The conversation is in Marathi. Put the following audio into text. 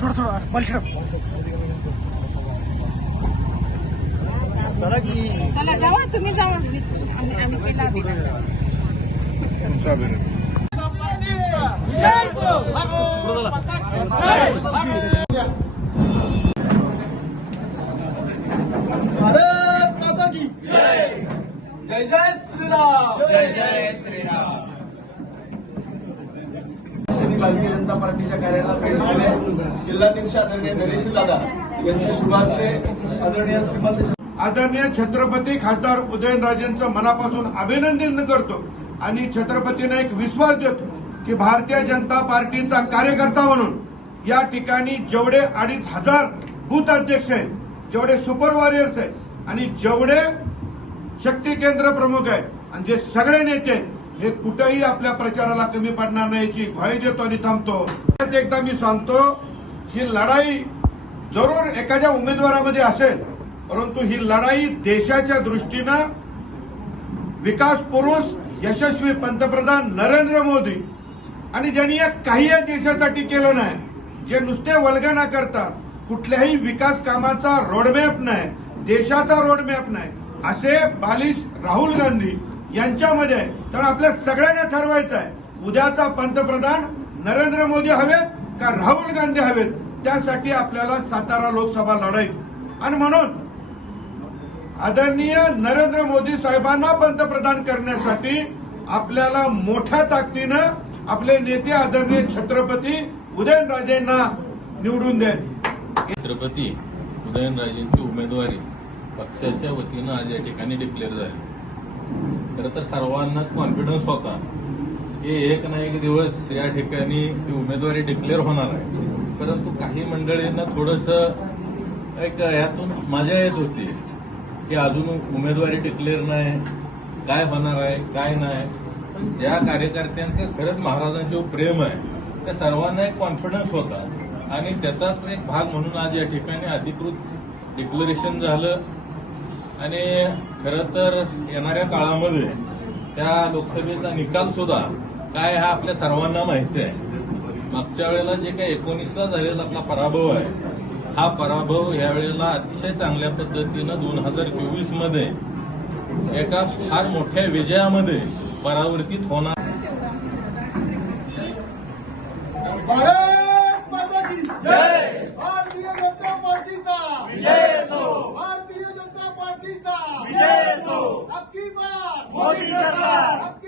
थोड़ा थोड़ा बल्कि चला जाऊ तुम्ही भारतीय जनता पार्टीच्या कार्यालयात भेट दिली जिल्हाध्यक्ष आदरणीय नरेश दादा यांच्या शुभ हस्ते आदरणीय श्रीमंत आदरणीय छत्रपती खासदार उदयनराजेंचं मनापासून अभिनंदन करतो आणि छत्रपतींना एक विश्वास देतो की भारतीय जनता पार्टीचा कार्यकर्ता म्हणून या ठिकाणी जेवढे अडीच हजार बूथ अध्यक्ष आहेत जेवढे सुपर वॉरियर्स आहेत आणि जेवढे शक्ती केंद्र प्रमुख आहेत आणि जे सगळे नेते आहेत, हे कुठेही आपल्या प्रचाराला कमी पडणार नाही याची ग्वाही देतो आणि थांबतो. एकदा मी सांगतो ही लढाई जरूर एखाद्या उमेदवारामध्ये असेल परंतु ही लढाई देशाच्या दृष्टीनं विकास पुरुष यशस्वी पंतप्रधान नरेंद्र मोदी आणि ज्यांनी या काही या देशासाठी केलं नाही जे नुसते वल्गना करता कुठल्याही विकास कामाचा रोडमॅप नाही देशाचा रोडमॅप नाही असे बालिश राहुल गांधी यांच्यामध्ये आहे. तर आपल्या सगळ्यांना ठरवायचं आहे. उद्याचा पंतप्रधान नरेंद्र मोदी हवेत का राहुल गांधी हवेत? त्यासाठी आपल्याला सातारा लोकसभा लढायची आणि म्हणून आदरणीय नरेंद्र मोदी साहेबांना पंतप्रधान करण्यासाठी आपल्याला मोठ्या ताकदीनं आपले नेते आदरणीय छत्रपती उदयनराजेंना निवडून द्या. छत्रपती उदयनराजेंची उमेदवारी पक्षाच्या वतीनं आज या ठिकाणी डिक्लेअर झाली. खरं तर सर्वांनाच कॉन्फिडन्स होता की एक ना एक दिवस या ठिकाणी ती उमेदवारी डिक्लेअर होणार आहे. परंतु काही मंडळींना थोडस एक यातून मजा येत होती की अजून उमेदवारी डिक्लेअर नाही काय होणार आहे काय नाही. पण ज्या कार्यकर्त्यांचं खरंच महाराजांचे प्रेम आहे त्या सर्वांना एक कॉन्फिडन्स होता. आणि त्याचाच एक भाग म्हणून आज या ठिकाणी अधिकृत डिक्लेरेशन झालं. आणि खर तर येणाऱ्या काळामध्ये त्या लोकसभेचा निकाल सुद्धा काय हा आपल्या सर्वांना माहिती आहे. मागच्या वेळेला जे काही एकोणीसला झालेला आपला पराभव आहे हा पराभव यावेळेला अतिशय चांगल्या पद्धतीनं दोन हजार चोवीसमध्ये एका फार मोठ्या विजयामध्ये परावर्तित होणार. आपकी बार मोदी सरकार।